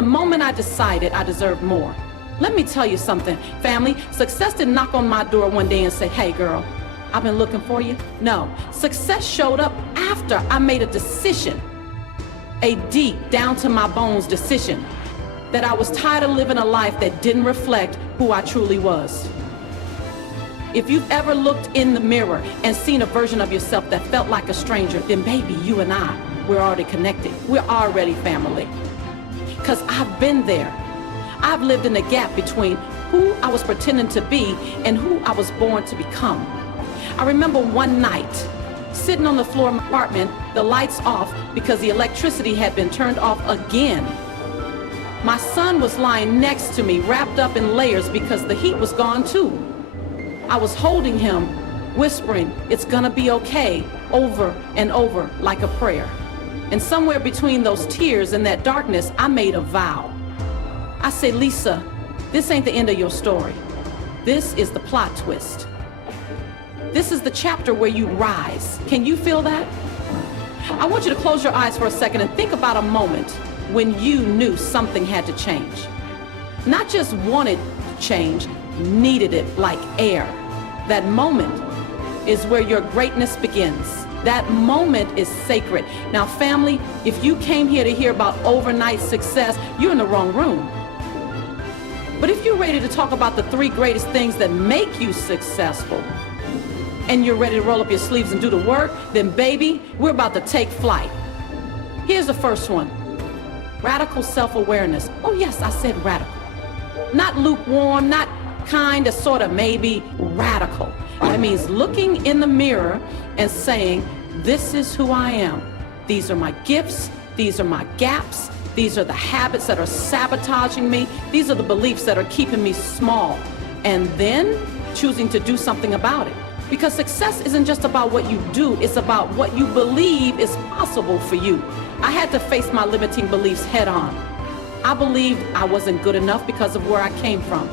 The moment I decided I deserved more. Let me tell you something, family. Success didn't knock on my door one day and say, hey girl, I've been looking for you. No, success showed up after I made a decision, a deep down to my bones decision, that I was tired of living a life that didn't reflect who I truly was. If you've ever looked in the mirror and seen a version of yourself that felt like a stranger, then baby, you and I, we're already connected. We're already family. Because I've been there. I've lived in the gap between who I was pretending to be and who I was born to become. I remember one night, sitting on the floor of my apartment, the lights off because the electricity had been turned off again. My son was lying next to me, wrapped up in layers because the heat was gone too. I was holding him, whispering, it's gonna be okay, over and over like a prayer. And somewhere between those tears and that darkness, I made a vow. I said, Lisa, this ain't the end of your story. This is the plot twist. This is the chapter where you rise. Can you feel that? I want you to close your eyes for a second and think about a moment when you knew something had to change. Not just wanted to change, needed it like air. That moment is where your greatness begins. That moment is sacred. Now, family, if you came here to hear about overnight success, you're in the wrong room. But if you're ready to talk about the 3 greatest things that make you successful, and you're ready to roll up your sleeves and do the work, then baby, we're about to take flight. Here's the first one. Radical self-awareness. Oh yes, I said radical. Not lukewarm, not kind of, sort of, maybe, radical. That means looking in the mirror and saying, this is who I am. These are my gifts. These are my gaps. These are the habits that are sabotaging me. These are the beliefs that are keeping me small. And then choosing to do something about it. Because success isn't just about what you do, it's about what you believe is possible for you. I had to face my limiting beliefs head on. I believed I wasn't good enough because of where I came from.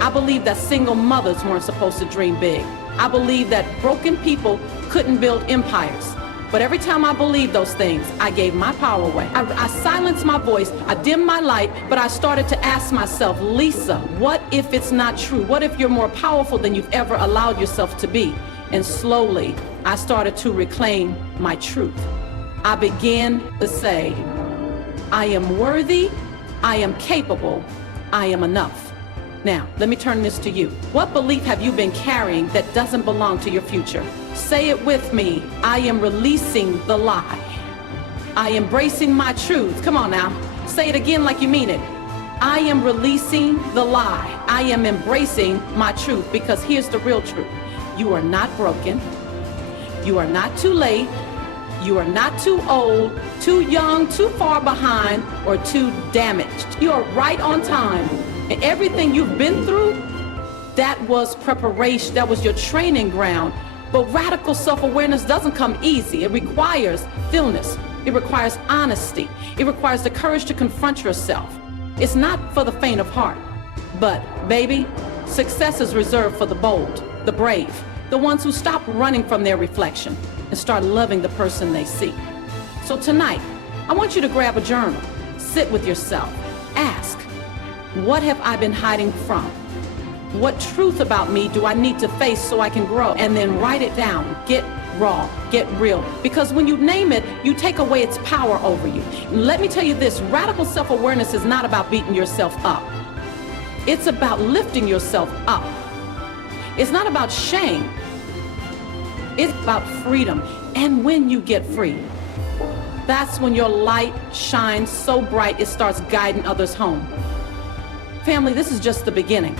I believed that single mothers weren't supposed to dream big. I believed that broken people couldn't build empires. But every time I believed those things, I gave my power away. I silenced my voice, I dimmed my light, but I started to ask myself, Lisa, what if it's not true? What if you're more powerful than you've ever allowed yourself to be? And slowly, I started to reclaim my truth. I began to say, I am worthy, I am capable, I am enough. Now, let me turn this to you. What belief have you been carrying that doesn't belong to your future? Say it with me. I am releasing the lie. I am embracing my truth. Come on now. Say it again like you mean it. I am releasing the lie. I am embracing my truth, because here's the real truth. You are not broken. You are not too late. You are not too old, too young, too far behind, or too damaged. You are right on time. And everything you've been through, that was preparation, that was your training ground. But radical self-awareness doesn't come easy. It requires stillness. It requires honesty. It requires the courage to confront yourself. It's not for the faint of heart. But, baby, success is reserved for the bold, the brave, the ones who stop running from their reflection and start loving the person they see. So tonight, I want you to grab a journal, sit with yourself, ask, what have I been hiding from? What truth about me do I need to face so I can grow? And then write it down. Get raw, get real. Because when you name it, you take away its power over you. And let me tell you this, radical self-awareness is not about beating yourself up. It's about lifting yourself up. It's not about shame. It's about freedom. And when you get free, that's when your light shines so bright it starts guiding others home. Family, this is just the beginning.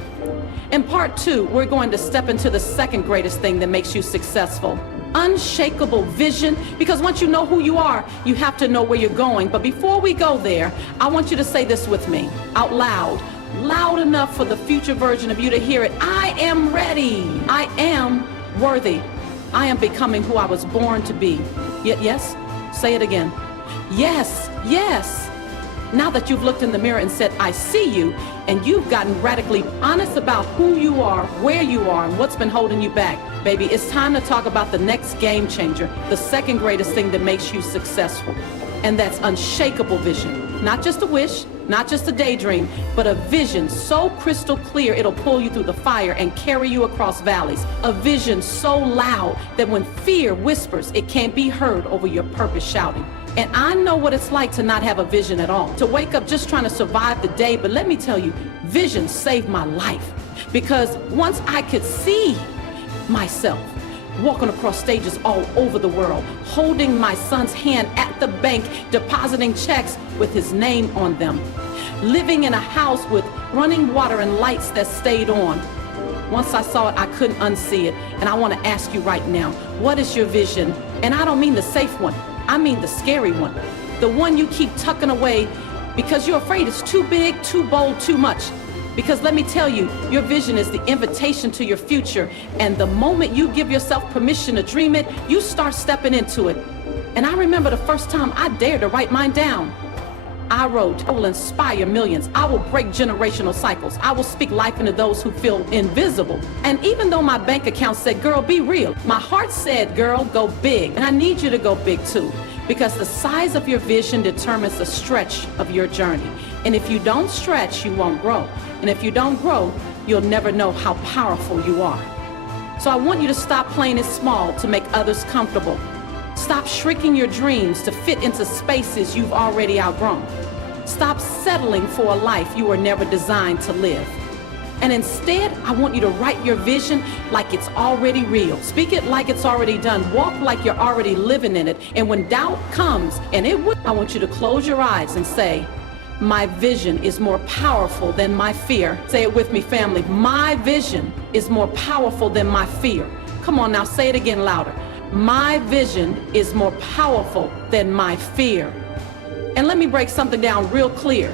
In part 2, we're going to step into the second greatest thing that makes you successful. Unshakable vision, because once you know who you are, you have to know where you're going. But before we go there, I want you to say this with me, out loud, loud enough for the future version of you to hear it. I am ready. I am worthy. I am becoming who I was born to be. Yes? Say it again. Yes, yes. Now that you've looked in the mirror and said, I see you, and you've gotten radically honest about who you are, where you are, and what's been holding you back, baby, it's time to talk about the next game changer, the second greatest thing that makes you successful. And that's unshakable vision. Not just a wish, not just a daydream, but a vision so crystal clear it'll pull you through the fire and carry you across valleys. A vision so loud that when fear whispers, it can't be heard over your purpose shouting. And I know what it's like to not have a vision at all, to wake up just trying to survive the day. But let me tell you, vision saved my life. Because once I could see myself walking across stages all over the world, holding my son's hand at the bank, depositing checks with his name on them, living in a house with running water and lights that stayed on. Once I saw it, I couldn't unsee it. And I want to ask you right now, what is your vision? And I don't mean the safe one. I mean the scary one. The one you keep tucking away because you're afraid it's too big, too bold, too much. Because let me tell you, your vision is the invitation to your future. And the moment you give yourself permission to dream it, you start stepping into it. And I remember the first time I dared to write mine down. I wrote, I will inspire millions. I will break generational cycles. I will speak life into those who feel invisible. And even though my bank account said, girl, be real, my heart said, girl, go big. And I need you to go big too, because the size of your vision determines the stretch of your journey. And if you don't stretch, you won't grow. And if you don't grow, you'll never know how powerful you are. So I want you to stop playing it small to make others comfortable. Stop shrinking your dreams to fit into spaces you've already outgrown. Stop settling for a life you were never designed to live. And instead, I want you to write your vision like it's already real. Speak it like it's already done. Walk like you're already living in it. And when doubt comes, and it will, I want you to close your eyes and say, my vision is more powerful than my fear. Say it with me, family. My vision is more powerful than my fear. Come on now, say it again louder. My vision is more powerful than my fear. And let me break something down real clear.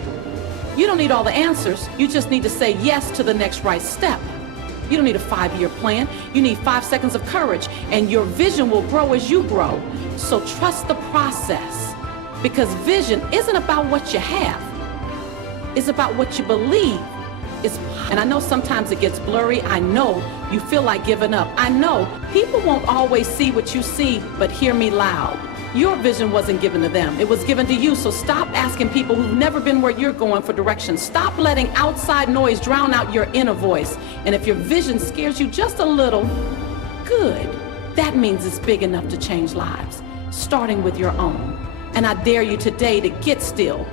You don't need all the answers. You just need to say yes to the next right step. You don't need a 5-year plan. You need 5 seconds of courage, and your vision will grow as you grow. So trust the process, because vision isn't about what you have. It's about what you believe. And I know sometimes it gets blurry. I know you feel like giving up. I know people won't always see what you see, but hear me loud. Your vision wasn't given to them. It was given to you. So stop asking people who've never been where you're going for direction. Stop letting outside noise drown out your inner voice. And if your vision scares you just a little, good. That means it's big enough to change lives, starting with your own. And I dare you today to get still,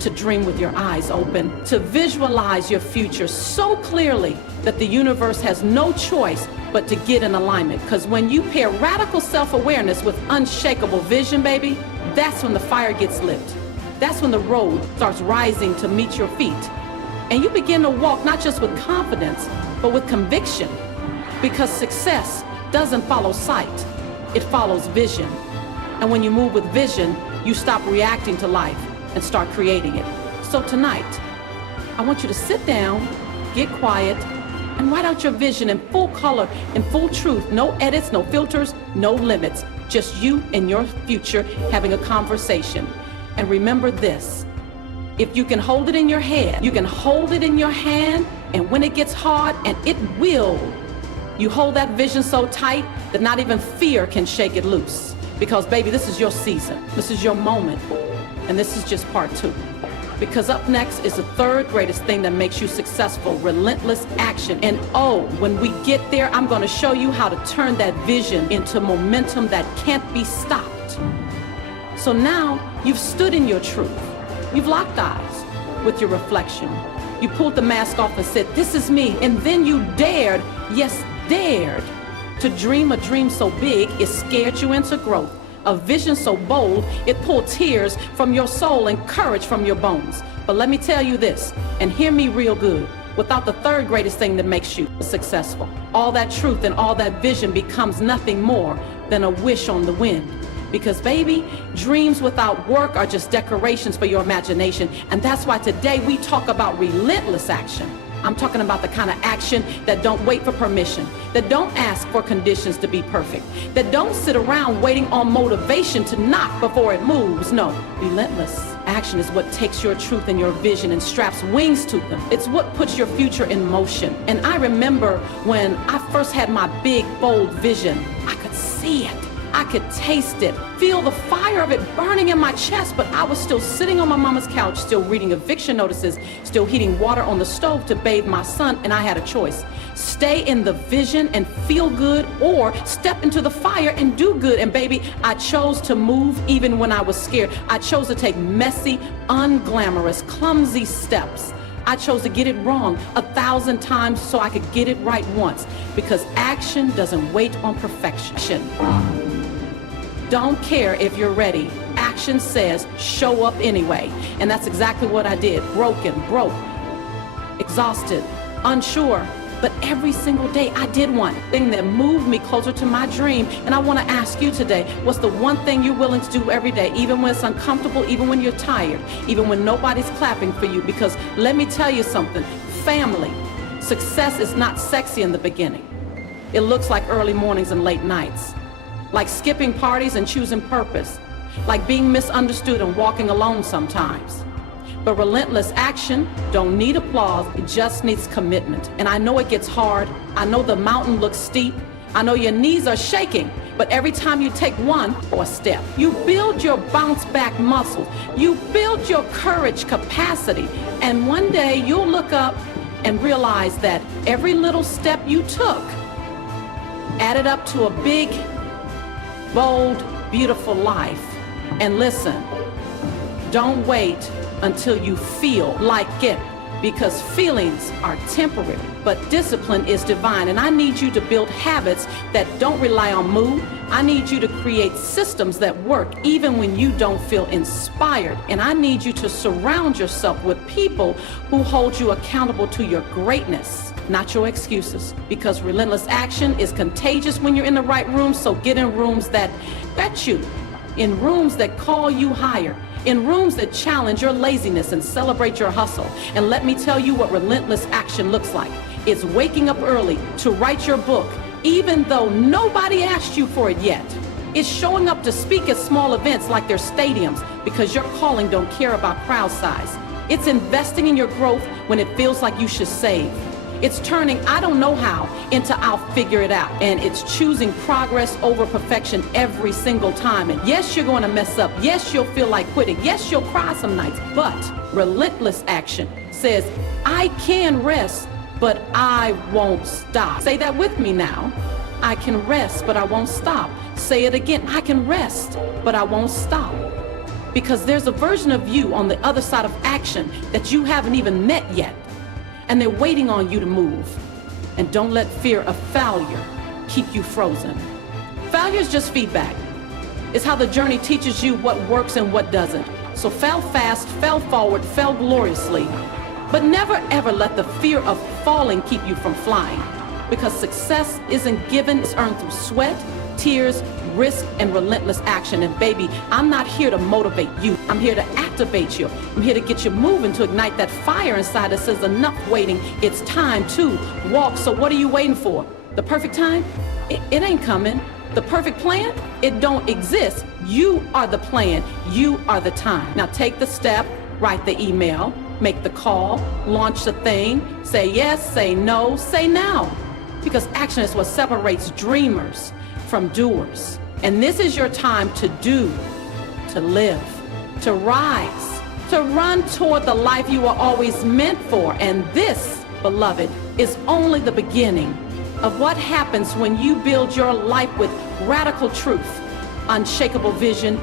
to dream with your eyes open, to visualize your future so clearly that the universe has no choice but to get in alignment. Because when you pair radical self-awareness with unshakable vision, baby, that's when the fire gets lit. That's when the road starts rising to meet your feet. And you begin to walk not just with confidence, but with conviction. Because success doesn't follow sight, it follows vision. And when you move with vision, you stop reacting to life and start creating it. So tonight, I want you to sit down, get quiet, and write out your vision in full color, in full truth. No edits, no filters, no limits. Just you and your future having a conversation. And remember this, if you can hold it in your head, you can hold it in your hand, and when it gets hard, and it will, you hold that vision so tight that not even fear can shake it loose. Because baby, this is your season. This is your moment. And this is just part 2. Because up next is the third greatest thing that makes you successful, relentless action. And oh, when we get there, I'm going to show you how to turn that vision into momentum that can't be stopped. So now you've stood in your truth. You've locked eyes with your reflection. You pulled the mask off and said, this is me. And then you dared, yes, dared, to dream a dream so big it scared you into growth. A vision so bold, it pulled tears from your soul and courage from your bones. But let me tell you this, and hear me real good, without the third greatest thing that makes you successful, all that truth and all that vision becomes nothing more than a wish on the wind. Because baby, dreams without work are just decorations for your imagination. And that's why today we talk about relentless action. I'm talking about the kind of action that don't wait for permission, that don't ask for conditions to be perfect, that don't sit around waiting on motivation to knock before it moves. No, relentless action is what takes your truth and your vision and straps wings to them. It's what puts your future in motion. And I remember when I first had my big, bold vision, I could see it. I could taste it, feel the fire of it burning in my chest, but I was still sitting on my mama's couch, still reading eviction notices, still heating water on the stove to bathe my son, and I had a choice. Stay in the vision and feel good, or step into the fire and do good. And baby, I chose to move even when I was scared. I chose to take messy, unglamorous, clumsy steps. I chose to get it wrong 1,000 times so I could get it right once, because action doesn't wait on perfection. Don't care if you're ready. Action says show up anyway. And that's exactly what I did. Broken, broke, exhausted, unsure. But every single day I did one thing that moved me closer to my dream. And I want to ask you today, what's the one thing you're willing to do every day, even when it's uncomfortable, even when you're tired, even when nobody's clapping for you? Because let me tell you something, family, success is not sexy in the beginning. It looks like early mornings and late nights, like skipping parties and choosing purpose, like being misunderstood and walking alone sometimes. But relentless action don't need applause, it just needs commitment. And I know it gets hard. I know the mountain looks steep. I know your knees are shaking. But every time you take one or step, you build your bounce back muscles. You build your courage capacity. And one day you'll look up and realize that every little step you took added up to a big, bold, beautiful life. And listen, don't wait until you feel like it, because feelings are temporary, but discipline is divine. And I need you to build habits that don't rely on mood. I need you to create systems that work even when you don't feel inspired. And I need you to surround yourself with people who hold you accountable to your greatness, not your excuses, because relentless action is contagious when you're in the right room. So get in rooms that bet you, in rooms that call you higher, in rooms that challenge your laziness and celebrate your hustle. And let me tell you what relentless action looks like. It's waking up early to write your book, even though nobody asked you for it yet. It's showing up to speak at small events like they're stadiums, because your calling don't care about crowd size. It's investing in your growth when it feels like you should save. It's turning I don't know how into I'll figure it out. And it's choosing progress over perfection every single time. And yes, you're going to mess up. Yes, you'll feel like quitting. Yes, you'll cry some nights. But relentless action says, I can rest, but I won't stop. Say that with me now. I can rest, but I won't stop. Say it again. I can rest, but I won't stop. Because there's a version of you on the other side of action that you haven't even met yet. And they're waiting on you to move. And don't let fear of failure keep you frozen. Failure is just feedback. It's how the journey teaches you what works and what doesn't. So fail fast, fail forward, fail gloriously. But never ever let the fear of falling keep you from flying. Because success isn't given, it's earned through sweat, tears, risk, and relentless action. And baby, I'm not here to motivate you. I'm here to activate you. I'm here to get you moving, to ignite that fire inside that says enough waiting. It's time to walk. So what are you waiting for? The perfect time? It ain't coming. The perfect plan? It don't exist. You are the plan. You are the time. Now take the step, write the email, make the call, launch the thing, say yes, say no, say now. Because action is what separates dreamers from doers. And this is your time to do, to live, to rise, to run toward the life you were always meant for. And this, beloved, is only the beginning of what happens when you build your life with radical truth, unshakable vision,